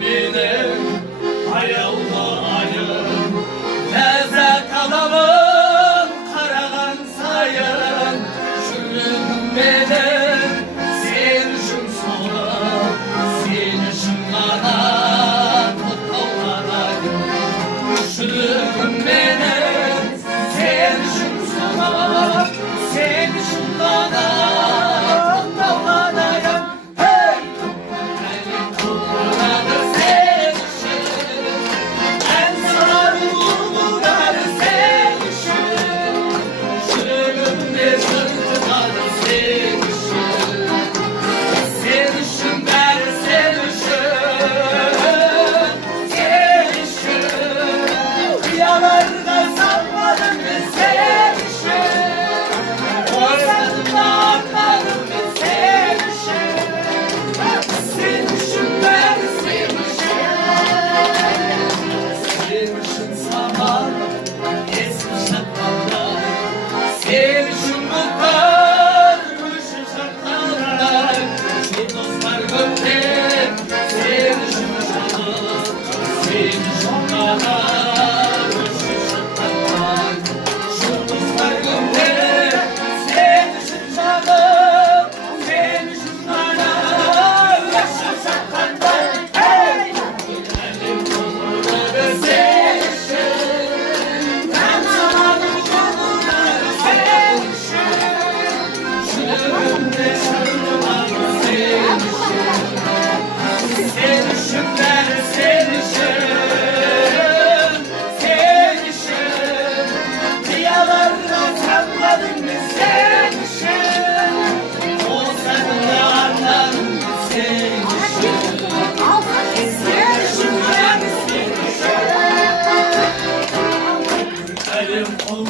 benim hayallarım lezzet alamam karagan sayın şürüm benim sen şüm sana sen şüm bana toplarayım şürüm benim sen şüm sana sen şüm bana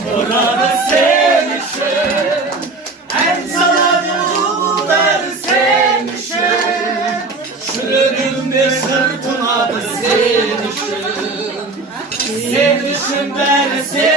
Burada sevmişim, en salarımlar sevmişim, şürüm bir sırtına da sevmişim, sevmişim ben sevmişim.